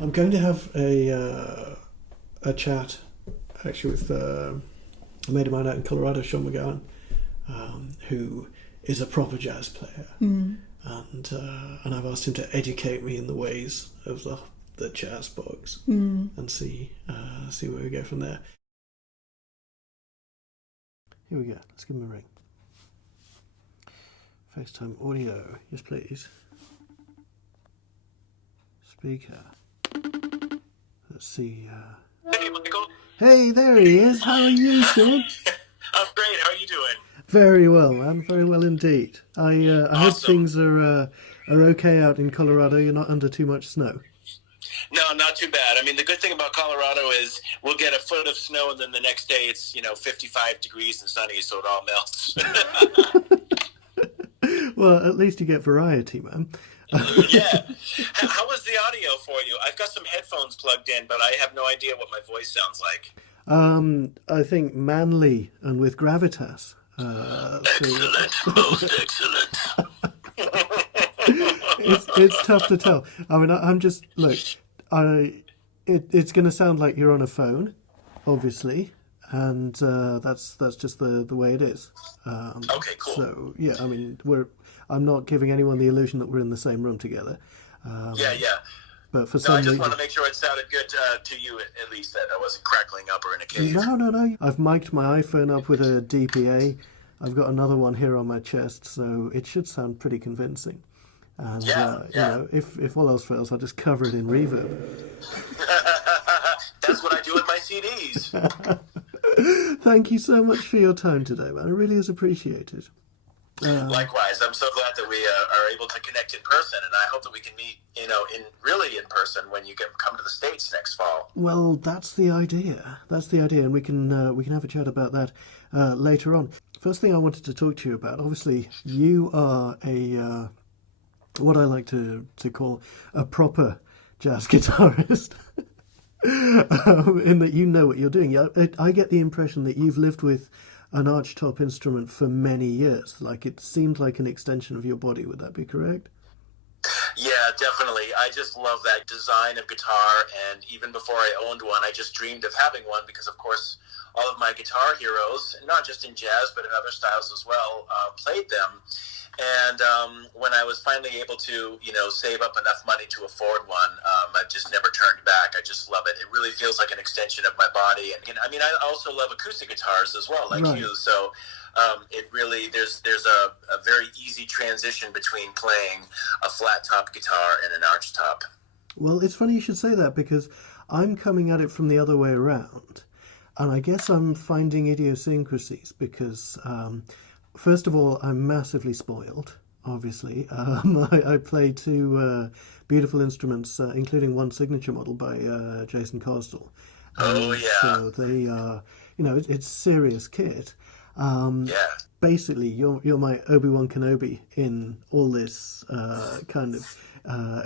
I'm going to have a chat actually with a mate of mine out in Colorado, Sean McGowan, who is a proper jazz player, and I've asked him to educate me in the ways of the jazz box, and see where we go from there. Here we go. Let's give him a ring. FaceTime audio, yes please. Speaker. Let's see. Hey, Michael. Hey, there he is. How are you, Sean? I'm great. How are you doing? Very well, man. Very well indeed. I hope Awesome. things are okay out in Colorado. You're not under too much snow. No, not too bad. I mean, the good thing about Colorado is we'll get a foot of snow, and then the next day it's 55 degrees and sunny, so it all melts. Well, at least you get variety, man. Yeah. How was the audio for you? I've got some headphones plugged in, but I have no idea what my voice sounds like. I think manly and with gravitas. Excellent. Most excellent. It's tough to tell. I mean, I'm just look. It's going to sound like you're on a phone, obviously, and that's just the way it is. Okay, cool. So yeah, I mean, I'm not giving anyone the illusion that we're in the same room together. Yeah. But for No, some I just reason, want to make sure it sounded good to you, at least, that I wasn't crackling up or in a cave. no. I've mic'd my iPhone up with a DPA. I've got another one here on my chest, so it should sound pretty convincing. And Yeah. If all else fails, I'll just cover it in reverb. That's what I do with my CDs. Thank you so much for your time today, man. It really is appreciated. Likewise, I'm so glad that we are able to connect in person, and I hope that we can meet, in person when you come to the States next fall. Well, that's the idea. And we can have a chat about that later on. First thing I wanted to talk to you about. Obviously, you are a what I like to call a proper jazz guitarist. In that you know what you're doing. I get the impression that you've lived with an Archtop instrument for many years. Like it seemed like an extension of your body. Would that be correct? Yeah, definitely. I just love that design of guitar, and even before I owned one, I just dreamed of having one because, of course, all of my guitar heroes, not just in jazz but in other styles as well, played them. And when I was finally able to, save up enough money to afford one, I just never turned back. I just love it. It really feels like an extension of my body. And I mean, I also love acoustic guitars as well, like Right. you. So it really, there's a very easy transition between playing a flat top guitar and an arch top. Well, it's funny you should say that because I'm coming at it from the other way around. And I guess I'm finding idiosyncrasies because, first of all, I'm massively spoiled, obviously. I play two beautiful instruments, including one signature model by Jason Cosdell. Oh, yeah. So they are, it's serious kit. Yeah. Basically, you're my Obi-Wan Kenobi in all this kind of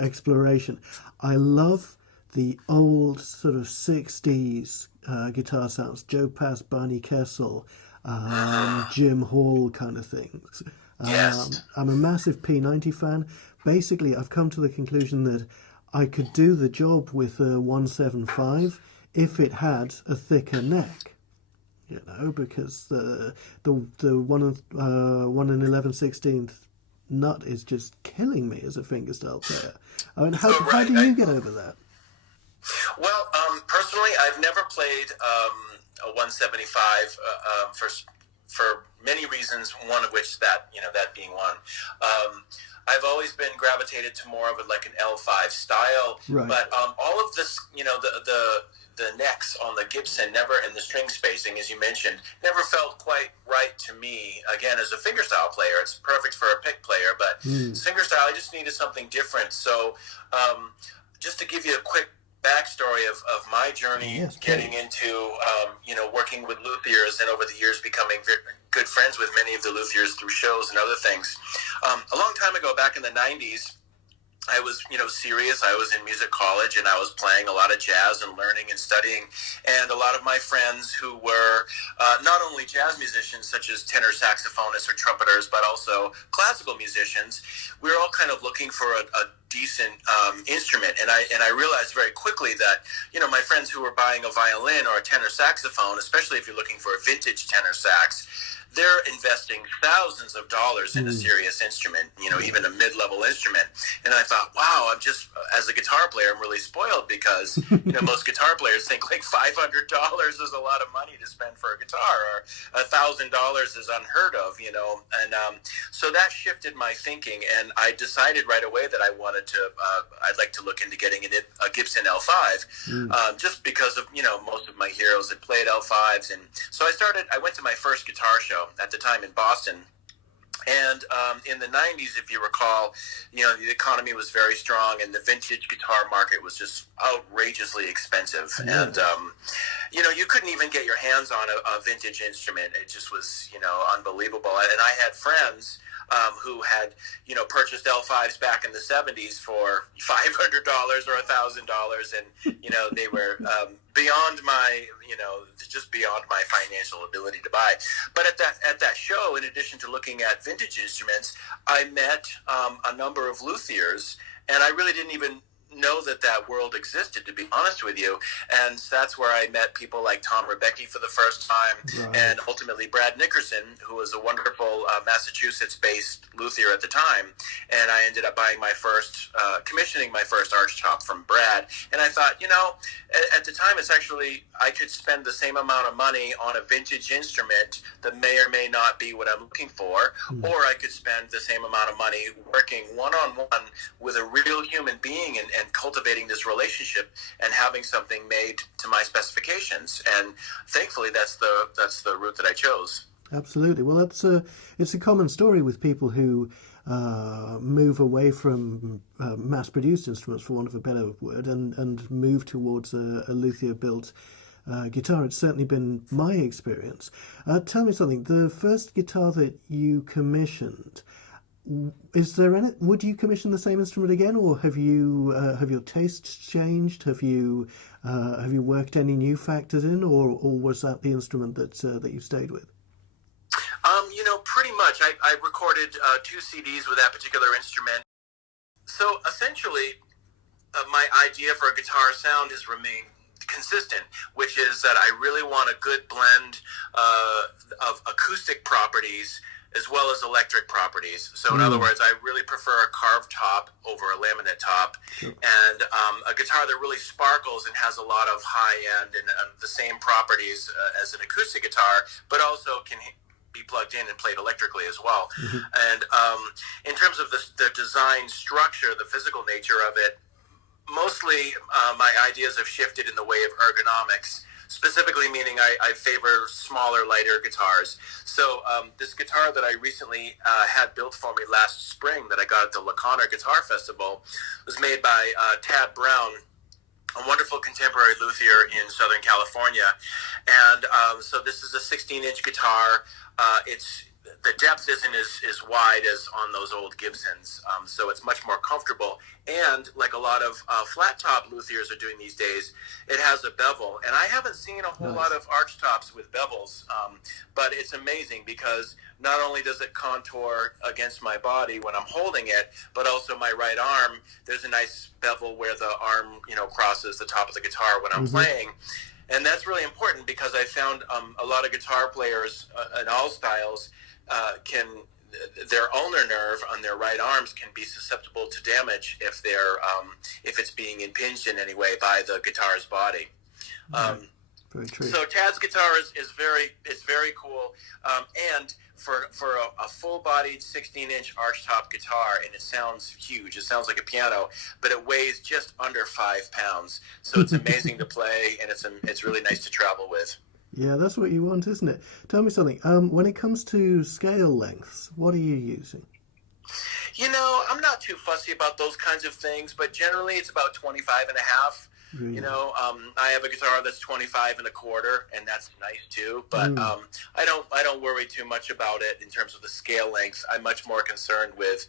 exploration. I love the old sort of 60s guitar sounds, Joe Pass, Barney Kessel, Jim Hall kind of things. Yes. I'm a massive P90 fan. Basically, I've come to the conclusion that I could do the job with a 175 if it had a thicker neck. Because the 1 and 11/16 nut is just killing me as a fingerstyle player. I mean, how do you get over that? Well, personally, I've never played a 175 for many reasons. One of which that being one. I've always been gravitated to more of like an L5 style, Right. But all of this, the necks on the Gibson never, and the string spacing, as you mentioned, never felt quite right to me. Again, as a fingerstyle player, it's perfect for a pick player, but fingerstyle, I just needed something different. So, just to give you a quick backstory of my journey, getting into working with luthiers, and over the years becoming very good friends with many of the luthiers through shows and other things. A long time ago, back in the 90s, I was, serious. I was in music college, and I was playing a lot of jazz and learning and studying. And a lot of my friends who were not only jazz musicians, such as tenor saxophonists or trumpeters, but also classical musicians, we were all kind of looking for a decent instrument. And I realized very quickly that, my friends who were buying a violin or a tenor saxophone, especially if you're looking for a vintage tenor sax, they're investing thousands of dollars in a serious instrument, even a mid-level instrument. And I thought, wow, as a guitar player, I'm really spoiled because, most guitar players think like $500 is a lot of money to spend for a guitar, or $1,000 is unheard of, And so that shifted my thinking, and I decided right away that I'd like to look into getting a Gibson L5, just because of, most of my heroes had played L5s. And so I went to my first guitar show at the time in Boston. And in the 90s, if you recall, the economy was very strong, and the vintage guitar market was just outrageously expensive. Yeah. And, you couldn't even get your hands on a vintage instrument. It just was, unbelievable. And I had friends who had, purchased L5s back in the 70s for $500 or $1,000. And, they were beyond my, just beyond my financial ability to buy. But at that show, in addition to looking at vintage instruments, I met a number of luthiers, and I really didn't even know that world existed, to be honest with you. And that's where I met people like Tom Rebecki for the first time, right. And ultimately Brad Nickerson, who was a wonderful Massachusetts-based luthier at the time. And I ended up commissioning my first Archtop from Brad. And I thought, at the time, it's actually, I could spend the same amount of money on a vintage instrument that may or may not be what I'm looking for, or I could spend the same amount of money working one-on-one with a real human being and cultivating this relationship and having something made to my specifications. And thankfully, that's the route that I chose. Absolutely. Well, it's a common story with people who move away from mass-produced instruments, for want of a better word, and move towards a luthier-built guitar. It's certainly been my experience. Tell me something. The first guitar that you commissioned, would you commission the same instrument again, or have your tastes changed? Have you worked any new factors in, or was that the instrument that you stayed with? Pretty much. I recorded 2 CDs with that particular instrument. So essentially, my idea for a guitar sound has remained consistent, which is that I really want a good blend of acoustic properties as well as electric properties. So in other words, I really prefer a carved top over a laminate top, and a guitar that really sparkles and has a lot of high end and the same properties as an acoustic guitar, but also can be plugged in and played electrically as well. And in terms of the design structure, the physical nature of it, mostly my ideas have shifted in the way of ergonomics, specifically meaning I favor smaller, lighter guitars. So this guitar that I recently had built for me last spring that I got at the Lacana Guitar Festival was made by Tad Brown, a wonderful contemporary luthier in Southern California. And so this is a 16-inch guitar. The depth isn't as wide as on those old Gibsons, so it's much more comfortable. And like a lot of flat top luthiers are doing these days, it has a bevel. And I haven't seen a whole lot of Archtops with bevels, but it's amazing because not only does it contour against my body when I'm holding it, but also my right arm, there's a nice bevel where the arm, crosses the top of the guitar when I'm playing. And that's really important because I found a lot of guitar players in all styles their ulnar nerve on their right arms can be susceptible to damage if it's being impinged in any way by the guitar's body. Very true. So Tad's guitar is very cool, and for a full-bodied 16-inch archtop guitar, and it sounds huge. It sounds like a piano, but it weighs just under 5 pounds. So it's amazing to play, and it's really nice to travel with. Yeah, that's what you want, isn't it? Tell me something. When it comes to scale lengths, what are you using? I'm not too fussy about those kinds of things, but generally it's about 25 and a half. Really? I have a guitar that's 25 and a quarter, and that's nice too. But I don't worry too much about it in terms of the scale length. I'm much more concerned with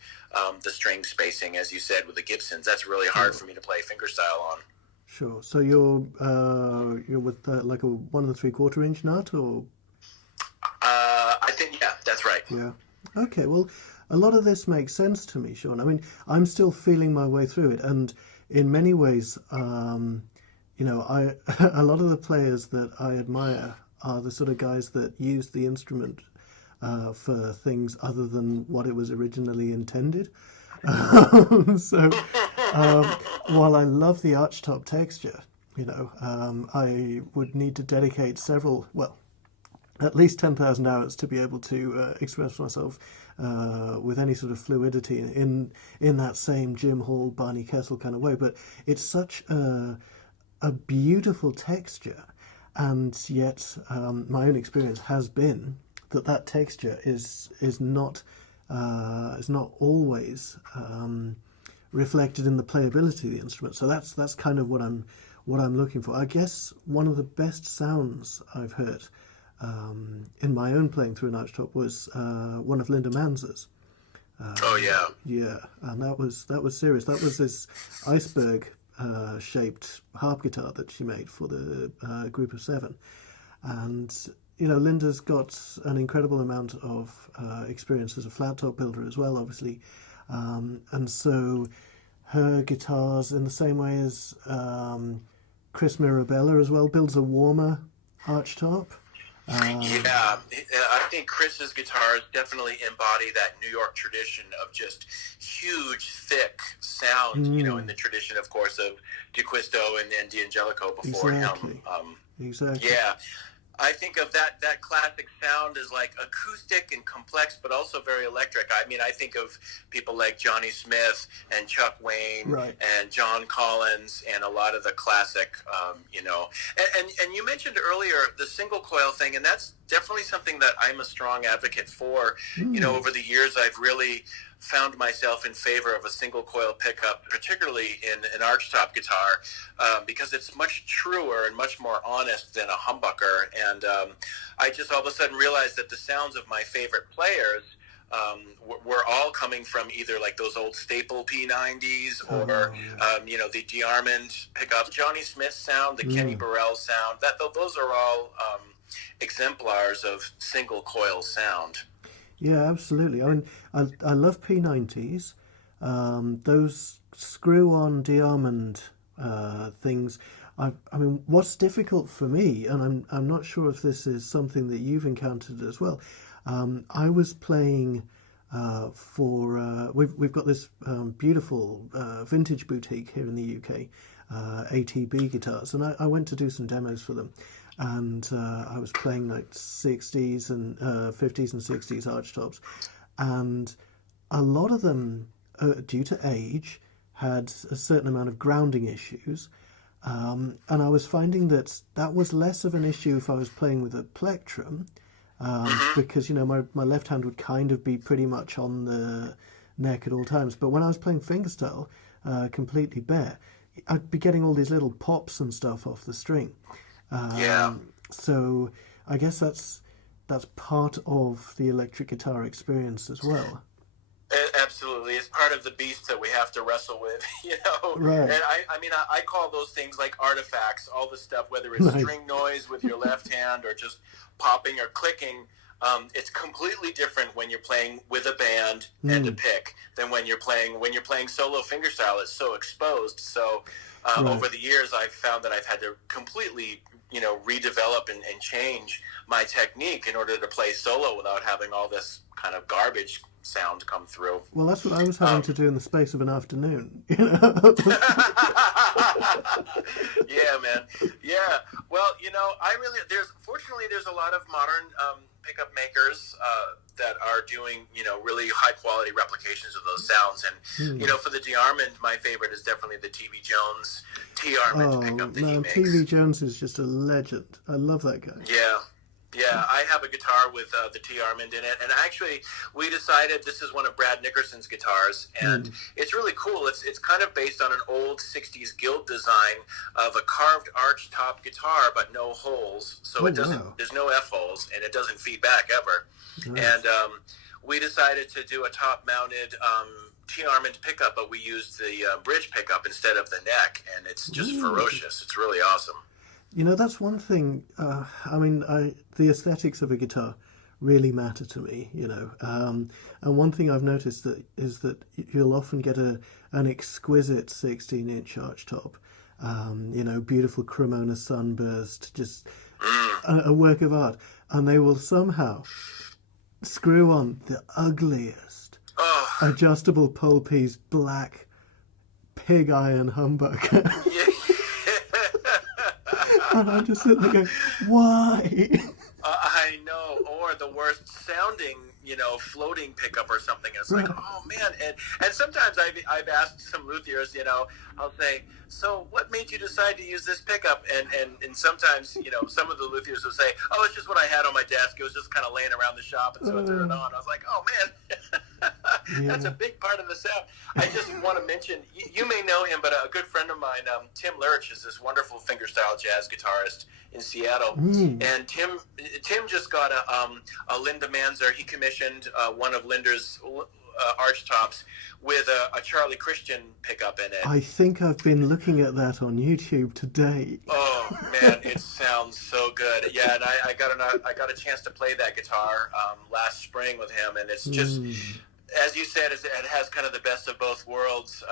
the string spacing, as you said, with the Gibsons. That's really hard for me to play fingerstyle on. Sure. So you're with like a 1 3/4 inch nut, or? I think that's right. Yeah. Okay. Well, a lot of this makes sense to me, Sean. I mean, I'm still feeling my way through it, and in many ways, I a lot of the players that I admire are the sort of guys that use the instrument for things other than what it was originally intended. So while I love the Archtop texture, I would need to dedicate at least 10,000 hours to be able to express myself with any sort of fluidity in that same Jim Hall, Barney Kessel kind of way. But it's such a beautiful texture, and yet my own experience has been that texture is not always reflected in the playability of the instrument. So that's kind of what I'm looking for. I guess one of the best sounds I've heard in my own playing through an Archtop was one of Linda Manzer's. Yeah, and that was serious. That was this iceberg shaped harp guitar that she made for the group of 7, and Linda's got an incredible amount of experience as a flat top builder as well, obviously, and so her guitars, in the same way as Chris Mirabella as well, builds a warmer Archtop. I think Chris's guitars definitely embody that New York tradition of just huge, thick sound, in the tradition, of course, of DiQuisto and D'Angelico before him. Exactly. Yeah. I think of that classic sound as like acoustic and complex, but also very electric. I mean, I think of people like Johnny Smith and Chuck Wayne and John Collins and a lot of the classic, And you mentioned earlier the single coil thing, and that's definitely something that I'm a strong advocate for. Over the years, I've really found myself in favor of a single coil pickup, particularly in an Archtop guitar, because it's much truer and much more honest than a humbucker. And I just all of a sudden realized that the sounds of my favorite players were all coming from either like those old staple P90s or the DeArmond pickups, Johnny Smith's sound, the Kenny Burrell sound. Those are all exemplars of single coil sound. Yeah, absolutely. I mean, I love P90s. Those screw-on DeArmond things. I mean, what's difficult for me, and I'm not sure if this is something that you've encountered as well. I was playing for we've got this beautiful vintage boutique here in the UK, ATB guitars, and I went to do some demos for them. And I was playing like 60s and 50s and 60s Archtops, and a lot of them, due to age, had a certain amount of grounding issues, and I was finding that was less of an issue if I was playing with a plectrum, because my left hand would kind of be pretty much on the neck at all times. But when I was playing fingerstyle, completely bare, I'd be getting all these little pops and stuff off the string. So I guess that's part of the electric guitar experience as well. Absolutely, it's part of the beast that we have to wrestle with, Right. And I call those things like artifacts. All the stuff, whether it's string noise with your left hand or just popping or clicking, it's completely different when you're playing with a band and a pick than when you're playing solo fingerstyle. It's so exposed. So over the years, I've found that I've had to completely redevelop and change my technique in order to play solo without having all this kind of garbage sound come through. Well, that's what I was having to do in the space of an afternoon. Yeah, man. Yeah. Well, fortunately there's a lot of modern pickup makers that are doing, really high quality replications of those sounds. And, for the DeArmond, my favorite is definitely the TV Jones T-Armond pickup that he makes. TV Jones is just a legend. I love that guy. Yeah. Yeah, I have a guitar with the T Armand in it, and actually, we decided this is one of Brad Nickerson's guitars, and it's really cool. It's kind of based on an old '60s Guild design of a carved archtop guitar, but no holes, so it doesn't. Wow. There's no F holes, and it doesn't feed back ever. Nice. And we decided to do a top-mounted T Armand pickup, but we used the bridge pickup instead of the neck, and it's just ferocious. It's really awesome. You know, that's one thing. The aesthetics of a guitar really matter to me. You know, and one thing I've noticed is that you'll often get an exquisite 16-inch archtop. You know, beautiful Cremona sunburst, just a work of art, and they will somehow screw on the ugliest adjustable pole piece black pig iron humbucker. And I just sit there going, why? I know, or the worst sounding, you know, floating pickup or something. It's like, oh man, and sometimes I've asked some luthiers, you know, I'll say, so what made you decide to use this pickup? And sometimes, you know, some of the luthiers will say, oh, it's just what I had on my desk. It was just kind of laying around the shop, and so I threw it on. I was like, oh man, that's a big part of the sound. I just want to mention, you may know him, but a good friend of mine, Tim Lurch, is this wonderful fingerstyle jazz guitarist in Seattle, and Tim just got a Linda Manzer. He commissioned one of Linda's archtops with a Charlie Christian pickup in it. I think I've been looking at that on YouTube today. Oh man, it sounds so good. Yeah, and I got a chance to play that guitar last spring with him, and it's just, as you said, it has kind of the best of both worlds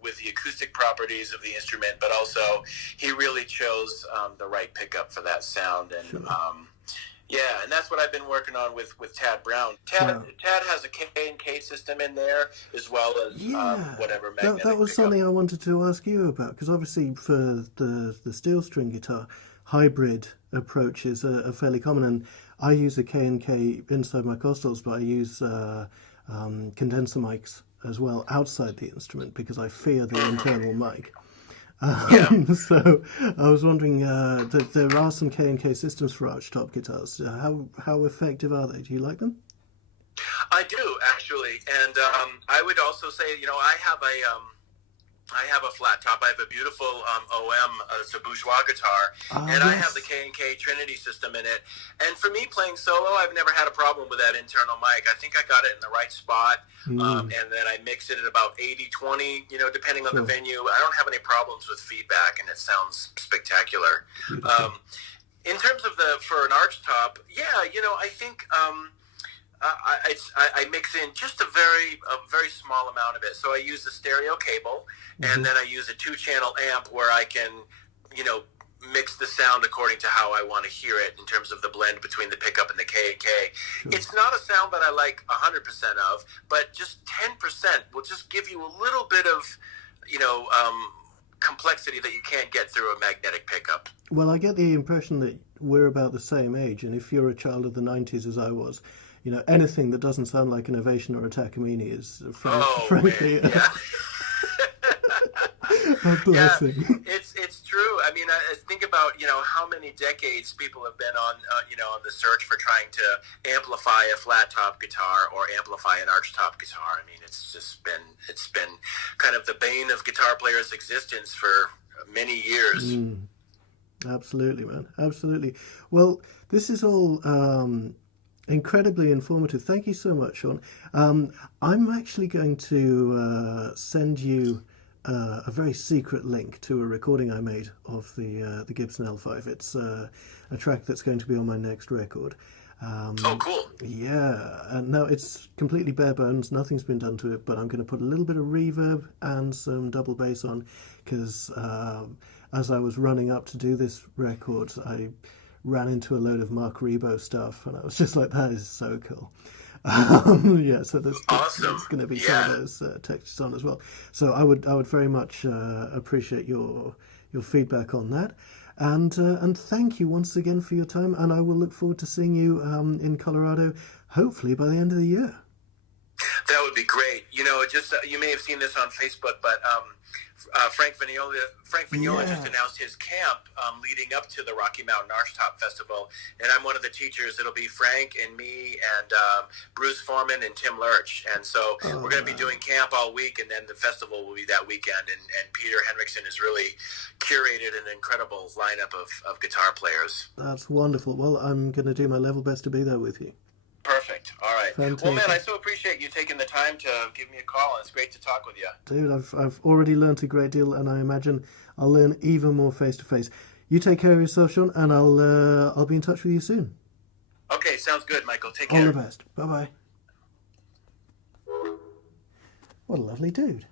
with the acoustic properties of the instrument, but also he really chose the right pickup for that sound. And yeah, and that's what I've been working on with Tad Brown. Tad has a K&K system in there, as well as whatever magnetic that was pickup. Something I wanted to ask you about, because obviously for the steel string guitar, hybrid approaches are fairly common, and I use a K&K inside my Costals, but I use condenser mics as well outside the instrument because I fear the internal mic. So I was wondering that there are some K&K systems for archtop guitars. How effective are they? Do you like them? I do, actually, and I would also say, you know, I have a flat top. I have a beautiful OM, it's a bourgeois guitar, and I have the K&K Trinity system in it. And for me, playing solo, I've never had a problem with that internal mic. I think I got it in the right spot, and then I mix it at about 80-20, you know, depending on the venue. I don't have any problems with feedback, and it sounds spectacular. In terms of for an archtop, yeah, you know, I think I mix in just a very small amount of it. So I use the stereo cable, and then I use a 2-channel amp where I can, you know, mix the sound according to how I want to hear it in terms of the blend between the pickup and the K&K. It's not a sound that I like 100% of, but just 10% will just give you a little bit of, you know, complexity that you can't get through a magnetic pickup. Well, I get the impression that we're about the same age, and if you're a child of the 90s as I was, you know, anything that doesn't sound like an Ovation or a Takamine is, frankly, a blessing. Yeah, it's true. I mean, I think about, you know, how many decades people have been on, you know, on the search for trying to amplify a flat top guitar or amplify an archtop guitar. I mean, it's been kind of the bane of guitar players' existence for many years. Absolutely, man. Absolutely. Well, this is all incredibly informative. Thank you so much, Sean. I'm actually going to send you a very secret link to a recording I made of the Gibson L5. It's a track that's going to be on my next record. Oh, cool. Yeah, and now it's completely bare bones. Nothing's been done to it, but I'm going to put a little bit of reverb and some double bass on, because as I was running up to do this record, I ran into a load of Mark Rebo stuff, and I was just like, that is so cool. Yeah, so there's going to be some of those textures on as well. So I would very much appreciate your feedback on that, and thank you once again for your time. And I will look forward to seeing you in Colorado, hopefully by the end of the year. That would be great. You know, just you may have seen this on Facebook, but Frank Vignola Yeah. just announced his camp leading up to the Rocky Mountain Archtop Festival, and I'm one of the teachers. It'll be Frank and me and Bruce Foreman and Tim Lurch, and so we're going to be doing camp all week, and then the festival will be that weekend. And Peter Henriksen has really curated an incredible lineup of guitar players. That's wonderful. Well, I'm going to do my level best to be there with you. Perfect. All right. Fantastic. Well, man, I so appreciate you taking the time to give me a call, and it's great to talk with you. Dude, I've already learnt a great deal, and I imagine I'll learn even more face to face. You take care of yourself, Sean, and I'll be in touch with you soon. Okay, sounds good, Michael. Take care. All the best. Bye-bye. What a lovely dude.